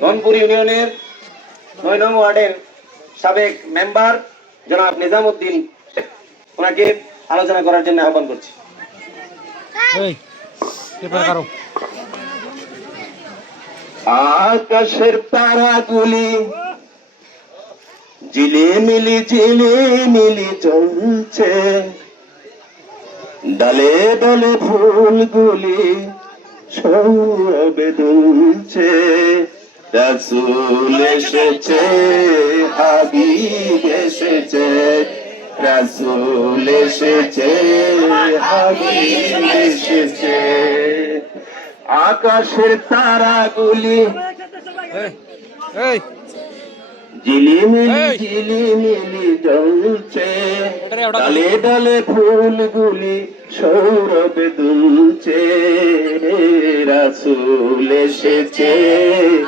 ধনপুর ইউনিয়নের নয় নং ওয়ার্ডের সাবেক মেম্বার জনাব নিজামুদ্দিন ওনাকে আলোচনা করার জন্য আহ্বান করছি। আকাশের তারাগুলি ঝিলিমিলি ঝিলিমিলি চলছে। ডালে ডালে ফুলগুলি সৌরভে দুলছে। রাসুল এসেছে হাবিব এসেছে। রসুল এসেছে হাবিব এসেছে। আকাশের তারাগুলি গুলি এই। ঝিলিমিলি এই! ঝিলিমিলি জ্বলছে ডালে ডালে ফুলগুলি সৌরভে দুলছে রাসুল এসেছে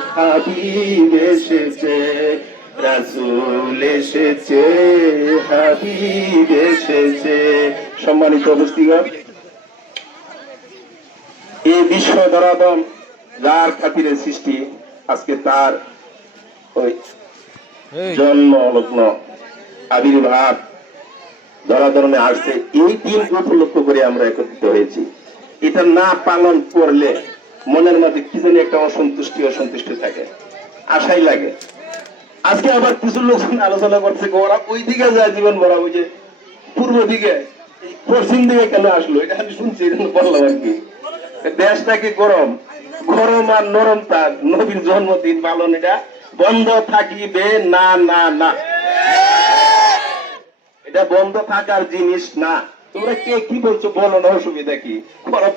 হাবিব এসেছে রাসুল এসেছে হাবিব এসেছে সম্মানিত উপস্থিত এই বিশ্ব ধরাদম যার খাতিরে সৃষ্টি আজকে তার ওই এই। জন্ম লগ্ন। আবির্ভাব। ধরাধরণে আসছে, এই দিন উপলক্ষ করে আমরা একত্রিত হয়েছি। এটা না পালন করলে মনের মধ্যে কি জানি একটা অসন্তুষ্টি অসন্তুষ্টি থাকে। আশাই লাগে। আজকে আবার কিছু লোকজন আলোচনা করছে ওরা ওই দিকে যায় জীবন ভরা যে পূর্ব দিকে পশ্চিম দিকে কেন আসলো? এটা আমি শুনছি বললাম আর কি। দেশটা কি গরম? গরম আর নরম তার। নবীর জন্মদিন পালন এটা বন্ধ থাকিবে? না না না। এটা বন্ধ থাকার জিনিস না। তোমরা কে কি বলছো বলো না, অসুবিধা কি?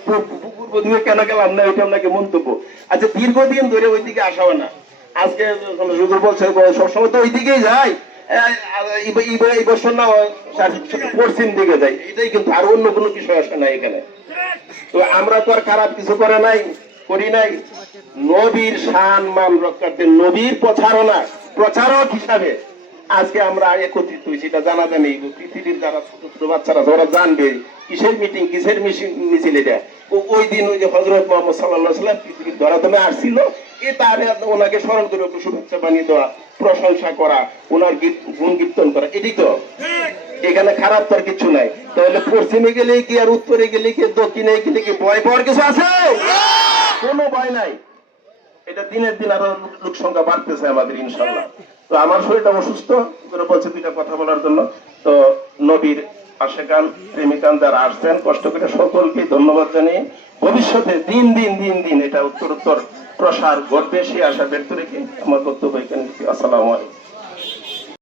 পূর্ব দিকে কেন গেলাম না, এটা আপনাকে মন্তব্য? আচ্ছা দীর্ঘদিন ধরে ওই দিকে আসা হয় না। আজকে সুদূর বলছে, সবসময় তো ওই দিকেই যায় এই- এই- এই বছর না পশ্চিম দিকে যায়। এটাই কিন্তু আর অন্য কোনো বিষয় আসে না এখানে। তো আমরা তো আর খারাপ কিছু করে নাই। করি নাই। নবীর শান মান রক্ষার্থে নবীর প্রচারণা, প্রচারক হিসাবে আজকে আমরা একত্রিত হয়েছি। এটা জানা জানি পৃথিবীর যারা ছোট ছোট বাচ্চারা ওরা জানবে কিসের মিটিং কিসের মিছিল এটা। ওই দিন ওই যে হজরত মোহাম্মদ সাল্লাহ সাল্লাম পৃথিবীর ধরাতমে আসছিল, এ তার ওনাকে স্মরণ করে একটু শুভেচ্ছা বানিয়ে দেওয়া, প্রশংসা করা, ওনার গীত, গুণ কীর্তন করা, এটাই তো। এখানে খারাপ তো আর কিছু নাই। তাহলে পশ্চিমে গেলে কি আর উত্তরে গেলে কি দক্ষিণে গেলে কি ভয় পাওয়ার কিছু আছে? কোনো ভয় নাই। এটা দিনের দিন আরও লোক সংখ্যা বাড়তেছে আমাদের, ইনশাল্লাহ। তো আমার শরীরটা অসুস্থ, করে বলছে দুইটা কথা বলার জন্য। তো নবীর আশেকান প্রেমিকান যারা আসছেন, কষ্ট করে সকলকে ধন্যবাদ জানিয়ে ভবিষ্যতে দিন দিন দিন দিন এটা উত্তর উত্তর প্রসার ঘটবে সে আশা ব্যক্ত রেখে আমার বক্তব্য এখানে আসসালামু আলাইকুম।